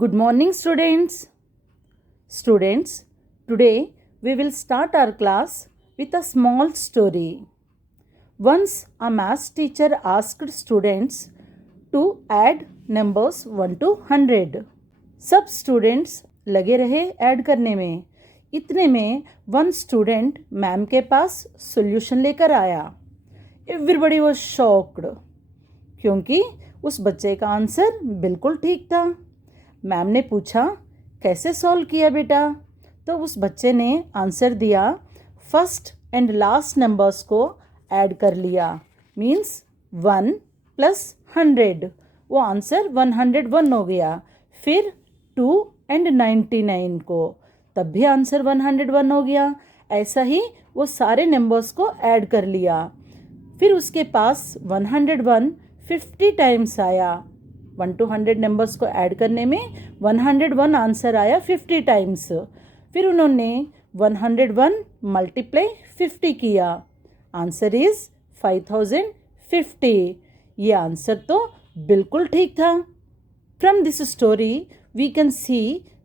Good morning, students. Students, today we will start our class with a small story. Once a maths teacher asked students to add numbers 1 to 100. सब students लगे रहे add करने में. इतने में one student ma'am के पास solution लेकर आया. एवरीबडी वाज शॉक्ड क्योंकि उस बच्चे का आंसर बिल्कुल ठीक था. मैम ने पूछा, कैसे सॉल्व किया बेटा? तो उस बच्चे ने आंसर दिया, फर्स्ट एंड लास्ट नंबर्स को ऐड कर लिया. मीन्स 1 + 100. वो आंसर 101 हो गया. फिर 2 एंड 99 को, तब भी आंसर 101 हो गया. ऐसा ही वो सारे नंबर्स को ऐड कर लिया. फिर उसके पास 101 50 टाइम्स आया. 1 to 100 नंबर्स को ऐड करने में 101 आंसर आया 50 टाइम्स. फिर उन्होंने 101 मल्टीप्लाई 50 किया. Answer is 5050. ये आंसर तो बिल्कुल ठीक था. From this story we can see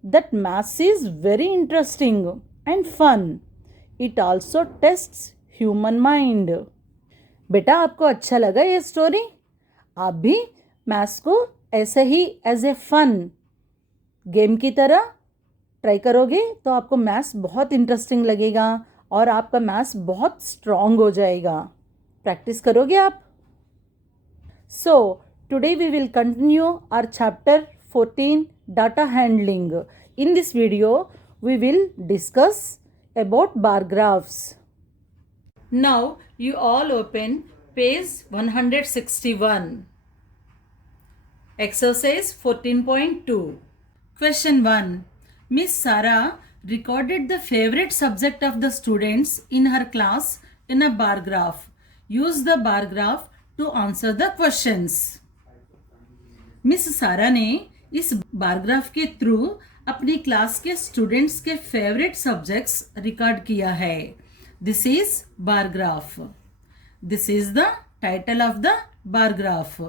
that maths is very interesting and fun. It also tests human mind. बेटा, आपको अच्छा लगा ये स्टोरी? आप भी मैथ्स को ऐसे ही एज ए फन गेम की तरह ट्राई करोगे तो आपको मैथ्स बहुत इंटरेस्टिंग लगेगा और आपका मैथ्स बहुत स्ट्रॉन्ग हो जाएगा. प्रैक्टिस करोगे आप? So today we will continue our chapter 14 data handling. In this video we will discuss about bar graphs. Now you all open page 161. Exercise 14.2. Question 1. Miss Sara recorded the favorite subject of the students in her class in a bar graph. Use the bar graph to answer the questions. Miss सारा ने इस bar graph के through अपनी class के students के favourite subjects record किया है. This is bar graph. This is the title of the bar graph.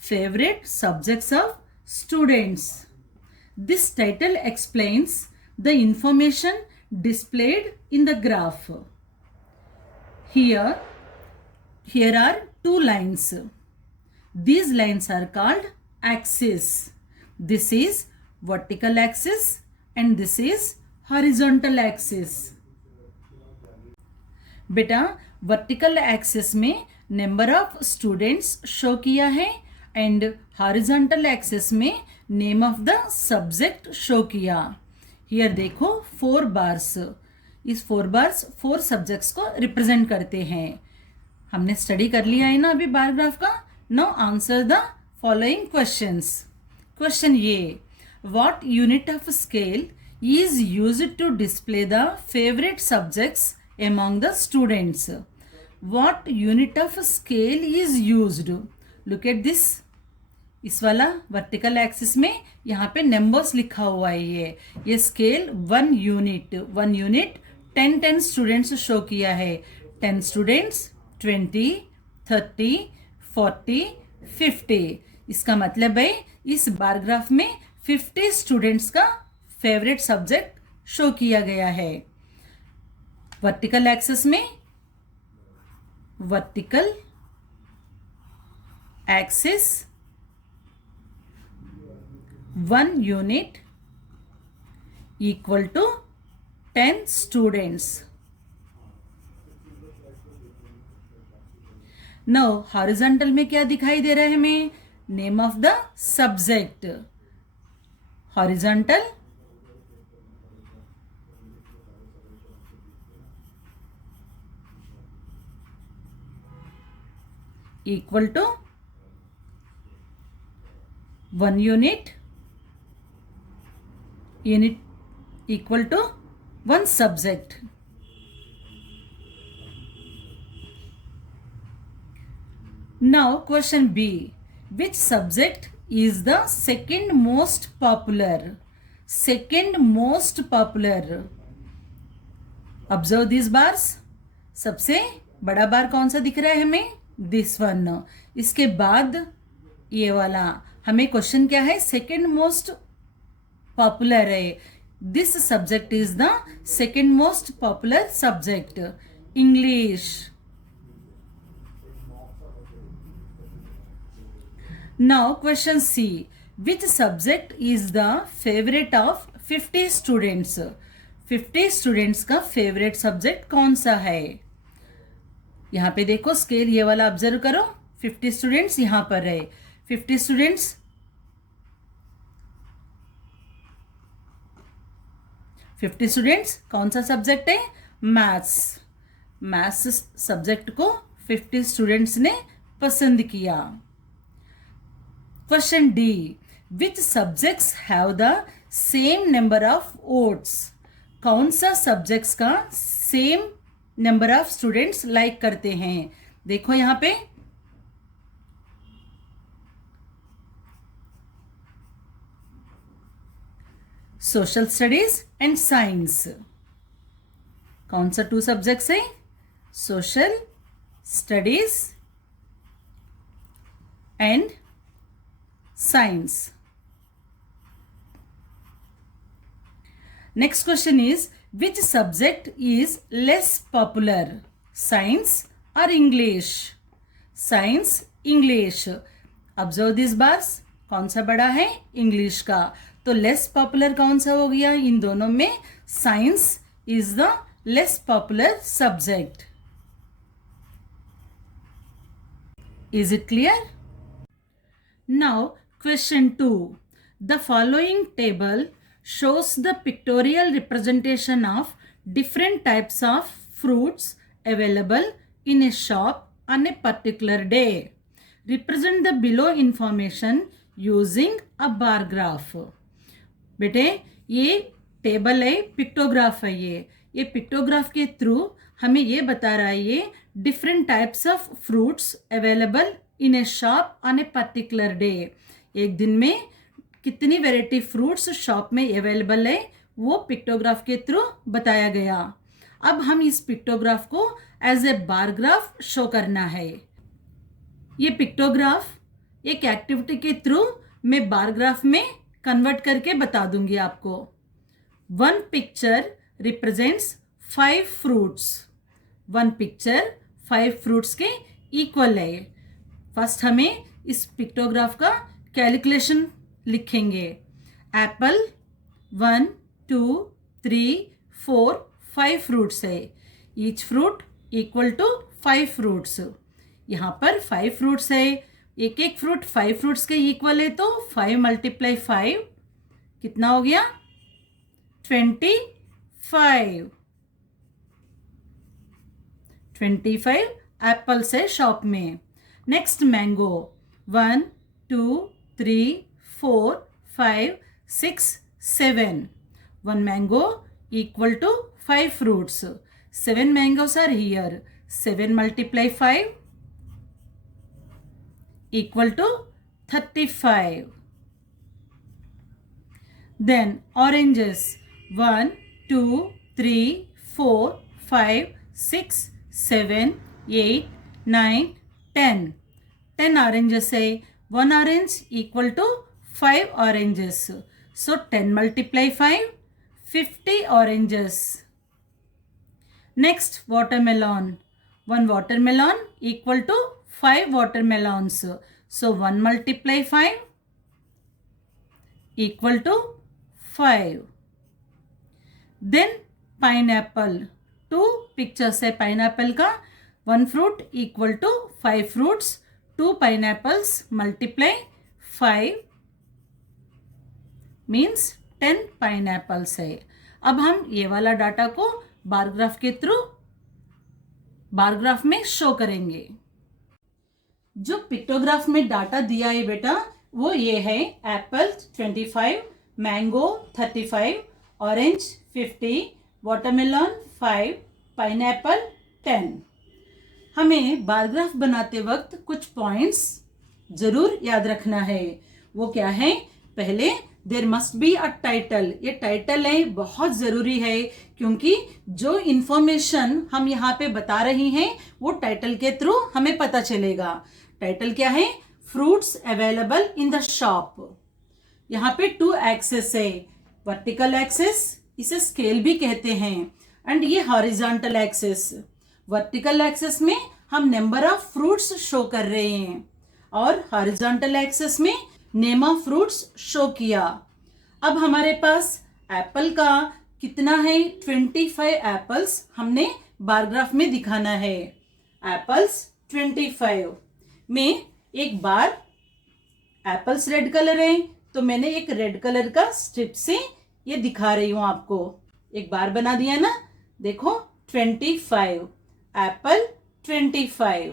Favorite subjects of students. This title explains the information displayed in the graph. Here are two lines. These lines are called axis. This is vertical axis and this is horizontal axis. बेटा, vertical axis में number of students show किया है and horizontal axis में name of the subject show किया. Here देखो 4 bars. इस 4 bars 4 subjects को represent करते हैं. हमने स्टडी कर लिया है ना अभी बार ग्राफ का. Now answer the following questions. Question ये, what unit of scale is used to display the favourite subjects among the students? What unit of scale is used? Look at this. इस वाला वर्टिकल एक्सिस में यहाँ पे numbers लिखा हुआ है. ये स्केल 1 यूनिट 10 स्टूडेंट्स शो किया है. 10 स्टूडेंट्स 20 30 40 50. इसका मतलब है इस बार ग्राफ में 50 स्टूडेंट्स का फेवरेट सब्जेक्ट शो किया गया है. वर्टिकल एक्सिस में vertical axis 1 unit equal to 10 students. Now horizontal में क्या दिखाई दे रहा है हमें? Name of the subject. Horizontal equal to 1 unit equal to 1 subject. Now question B. Which subject is the second most popular? Second most popular. Observe these bars. सबसे बड़ा बार कौन सा दिख रहा है हमें? This one. इसके बाद ये वाला. हमें क्वेश्चन क्या है? सेकेंड मोस्ट पॉपुलर है. This subject is the second most popular subject. English. Now question C. Which subject is the favourite of 50 students. 50 students का फेवरेट सब्जेक्ट कौन सा है. यहाँ पे देखो स्केल ये वाला ऑब्जर्व करो. 50 स्टूडेंट्स यहाँ पर है. 50 स्टूडेंट्स. कौन सा सब्जेक्ट है. मैथ्स. मैथ्स सब्जेक्ट को 50 स्टूडेंट्स ने पसंद किया. Question D. Which subjects have the same number of votes. कौन सा सब्जेक्ट्स का same number of students like करते हैं. देखो यहां पे सोशल स्टडीज एंड साइंस. कौन सा 2 सब्जेक्ट्स है. Social studies and science. Next question is which subject is less popular. Science और English. Science, English. Observe this bars. कौन सा बड़ा है. इंग्लिश का. तो लेस पॉपुलर कौन सा हो गया इन दोनों में. Science is the less popular subject. Is it clear. Now question 2. The following table shows the pictorial representation of different types of fruits available in a shop on a particular day. Represent the below information using a bar graph. बेटे ये table है, pictograph है. ये pictograph के through हमें ये बता रहा है ये different types of fruits available in A shop on a particular day. एक दिन में कितनी वैरायटी फ्रूट्स शॉप में अवेलेबल है वो पिक्टोग्राफ के थ्रू बताया गया. अब हम इस पिक्टोग्राफ को as a bar graph show करना है. ये पिक्टोग्राफ एक एक्टिविटी के थ्रू मैं बार ग्राफ में कन्वर्ट करके बता दूंगी आपको. 1 picture represents 5 fruits. 1 picture 5 fruits के इक्वल है. फर्स्ट हमें इस पिक्टोग्राफ का कैलकुलेशन लिखेंगे. एप्पल 1 2 3 4 5 फ्रूट्स है. Each fruit equal to 5 fruits. यहाँ पर 5 फ्रूट्स है. एक एक फ्रूट 5 फ्रूट्स के इक्वल है तो 5 × 5 कितना हो गया 25. 25 एप्पल्स है शॉप में. Next mango 1 2 3 4 5 6 7. 1 mango equal to 5 fruits. 7 mangoes are here. 7 × 5 equal to 35. Then oranges 1 2 3 4 5 6 7 8 9 10. 10 oranges है. 1 orange equal to 5 oranges. So 10 × 5 50 oranges. Next watermelon. 1 watermelon equal to 5 watermelons. So 1 × 5 equal to 5. Then pineapple. 2 pictures है pineapple का. 1 fruit equal to 5 fruits. 2 pineapples multiply 5 means 10 pineapples है. अब हम ये वाला data को bar graph के थ्रू बार ग्राफ में शो करेंगे. जो पिक्टोग्राफ में डाटा दिया है बेटा वो ये है. Apple 25, mango 35, orange 50, watermelon 5, pineapple 10. हमें बार ग्राफ बनाते वक्त कुछ पॉइंट्स जरूर याद रखना है. वो क्या है? पहले there must be a title. ये टाइटल है, बहुत ज़रूरी है क्योंकि जो इन्फॉर्मेशन हम यहाँ पे बता रही हैं वो टाइटल के थ्रू हमें पता चलेगा. टाइटल क्या है? Fruits available in the shop. यहाँ पे 2 एक्सेस है. वर्टिकल एक्सिस इसे स्केल भी कहते हैं एंड ये हॉरिजॉन्टल एक्सिस। वर्टिकल एक्सिस में हम नंबर ऑफ फ्रूट्स शो कर रहे हैं और हॉरिजॉन्टल एक्सिस में नेम ऑफ फ्रूट्स शो किया। अब हमारे पास एप्पल का कितना है, 25 एप्पल्स हमने बार ग्राफ में दिखाना है। एप्पल्स 25 में एक बार एप्पल्स रेड कलर है तो मैंने एक रेड कलर का स्ट्रिप से ये दिखा रही हूं आपको। एक बार बना दिया ना, देखो 25 apple 25।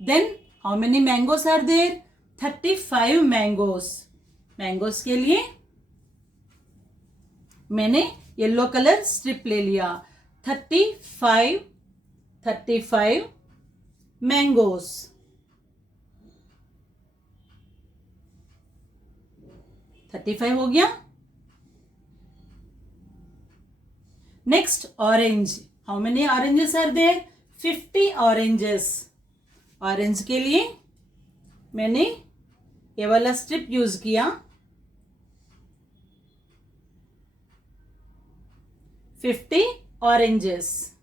Then how many mangoes are there, 35 mangoes. Mangoes के लिए मैंने येलो कलर स्ट्रिप ले लिया। 35 मैंगोस। 35 हो गया। Next orange, how many oranges are there, 50 oranges. Orange के लिए मैंने ये वाला स्ट्रिप यूज किया। 50 oranges.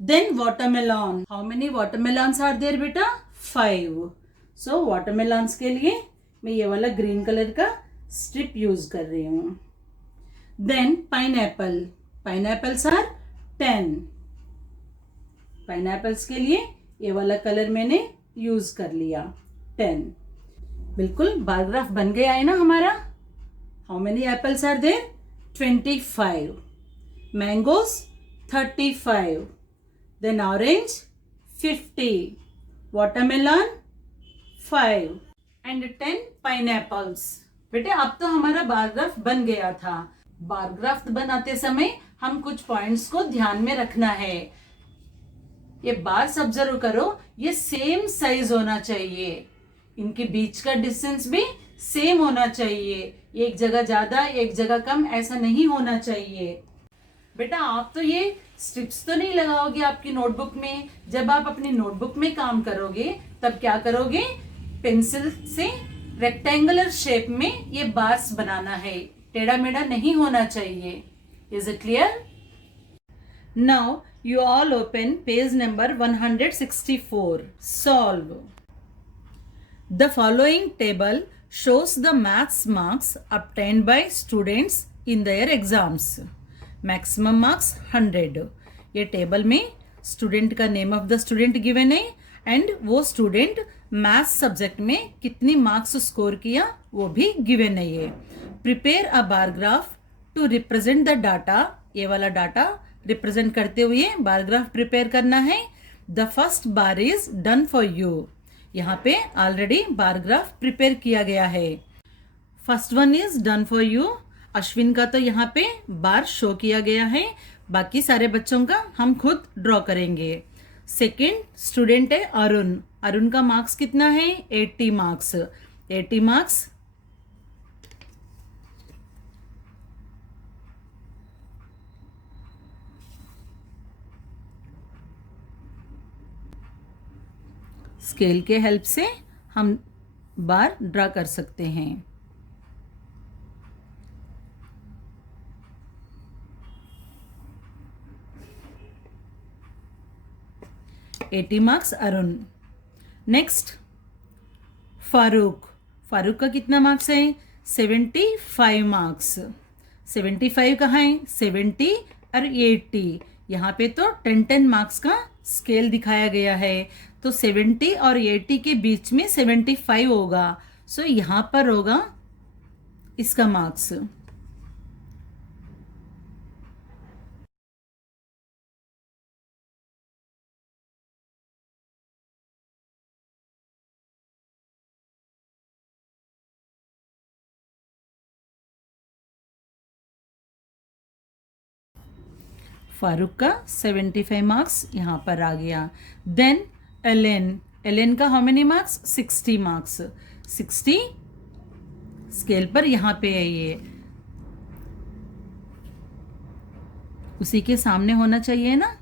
Then watermelon, how many watermelons are there बेटा, 5। सो वाटरमेलन्स के लिए मैं ये वाला ग्रीन कलर का स्ट्रिप यूज कर रही हूं। Then pineapple, pineapples are 10। Pineapples के लिए ये वाला कलर मैंने यूज कर लिया 10। बिल्कुल बार ग्राफ बन गया है ना हमारा। How many apples are there, 25। Mangoes 35। Then orange 50। Watermelon 5 and 10 pineapples. बेटे अब तो हमारा बार ग्राफ बन गया था। बार ग्राफ बनाते समय हम कुछ पॉइंट्स को ध्यान में रखना है। ये बार्स ऑब्जर्व करो, ये सेम साइज होना चाहिए, इनके बीच का डिस्टेंस भी सेम होना चाहिए। एक जगह ज्यादा एक जगह कम ऐसा नहीं होना चाहिए। बेटा आप तो ये स्ट्रिप्स तो नहीं लगाओगे आपकी नोटबुक में। जब आप अपनी नोटबुक में काम करोगे तब क्या करोगे, पेंसिल से रेक्टेंगुलर शेप में ये बार्स बनाना है, टेढ़ा मेढ़ा नहीं होना चाहिए। Is it clear? Now you all open page number 164. Solve. The following table shows the maths marks obtained by students in their exams. Maximum marks 100. ये टेबल में स्टूडेंट का name of the student given है and वो student maths subject में कितनी marks score किया वो भी गिवन है। ये prepare a bar graph to represent the data, ये वाला डाटा रिप्रेजेंट करते हुए बार ग्राफ प्रिपेयर करना है। The first bar is done for you. यहाँ पे ऑलरेडी बार ग्राफ प्रिपेयर किया गया है। First one is done for you. Ashwin का तो यहाँ पे बार शो किया गया है, बाकी सारे बच्चों का हम खुद ड्रॉ करेंगे। सेकेंड स्टूडेंट है अरुण। अरुण का मार्क्स कितना है, 80 मार्क्स। 80 मार्क्स। स्केल के हेल्प से हम बार ड्रा कर सकते हैं। Eighty marks Arun. Next Farooq. Farooq का कितना मार्क्स है, 75 मार्क्स। 75 कहाँ है, 70 और 80। यहाँ पे तो 10-10 मार्क्स का स्केल दिखाया गया है, तो 70 और 80 के बीच में 75 होगा। सो यहाँ पर होगा इसका मार्क्स। फारूक का 75 मार्क्स यहाँ पर आ गया। Then Allen. एलेन का how many marks, 60 marks. 60 scale पर यहाँ पे है, ये उसी के सामने होना चाहिए ना।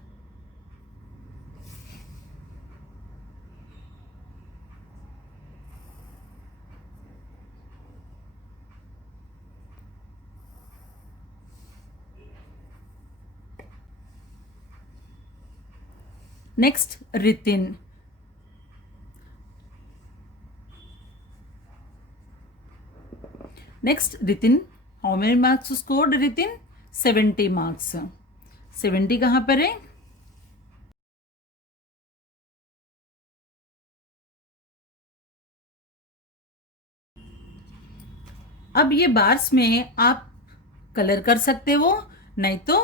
Next, Ritin. Next, Ritin. How many marks scored Ritin? 70 marks. 70 कहाँ पर है? अब ये बार्स में आप कलर कर सकते हो, नहीं तो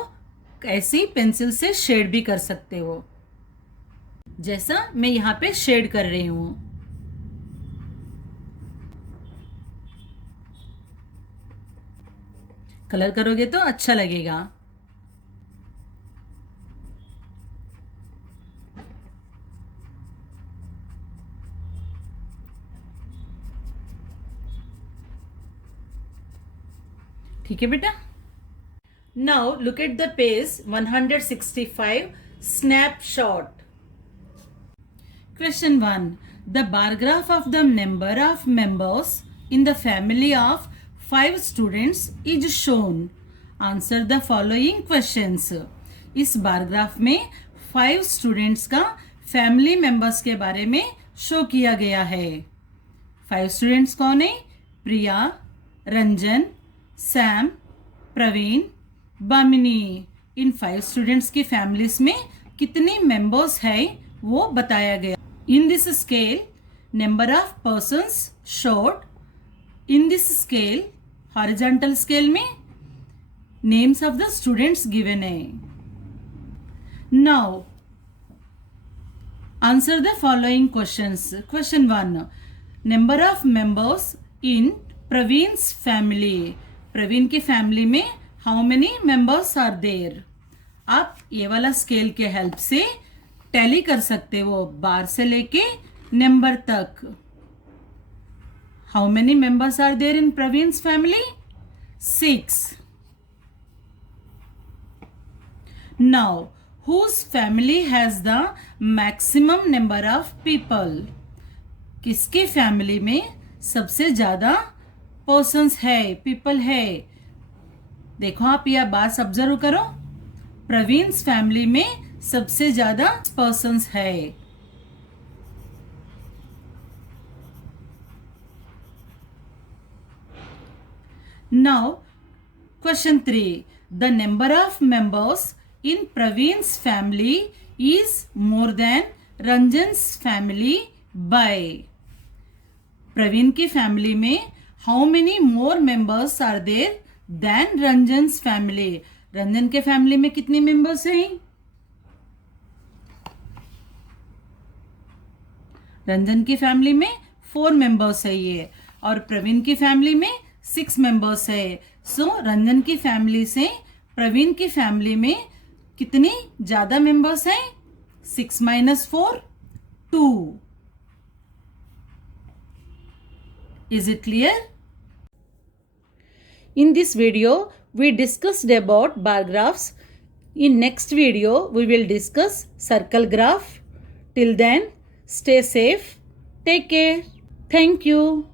ऐसी पेंसिल से शेड भी कर सकते हो, जैसा मैं यहाँ पे शेड कर रही हूँ। कलर करोगे तो अच्छा लगेगा। ठीक है बेटा। Now look at the page 165 snapshot. Question 1. The bar graph of the number of members in the family of 5 students is shown. Answer the following questions. इस बार ग्राफ में 5 स्टूडेंट्स का फैमिली मेंबर्स के बारे में show किया गया है। 5 students कौन है? प्रिया, रंजन, सैम, प्रवीण, बामिनी। इन 5 स्टूडेंट्स की फैमिलीज में कितने मेंबर्स है वो बताया गया। In this scale number of persons showed. In this scale horizontal scale में names of the students given है। Now answer the following questions. Question 1. Number of members in Praveen's family. Praveen की फैमिली में how many members are there. आप ये वाला scale के help से tally कर सकते हो बार से लेके नंबर तक। How many members are there in Praveen's family? 6. Now whose family has the maximum number of people? किसके फैमिली में सबसे ज्यादा पर्सन्स है, पीपल है? देखो आप यह बात ऑब्जर्व करो। प्रवीण्स फैमिली में सबसे ज्यादा पर्सन्स है। Now question 3. The number of members in Praveen's family is more than Ranjan's family by. Praveen की फैमिली में how many more members are there than Ranjan's family? Ranjan के फैमिली में कितने मेंबर्स हैं? रंजन की फैमिली में 4 मेंबर्स है ये, और प्रवीण की फैमिली में 6 मेंबर्स है। सो रंजन की फैमिली से प्रवीण की फैमिली में कितने ज्यादा मेंबर्स हैं? 6 - 4 2. Is it clear? In this video we discussed about bar graphs. In next video we will discuss circle graph. Till then, stay safe. Take care. Thank you.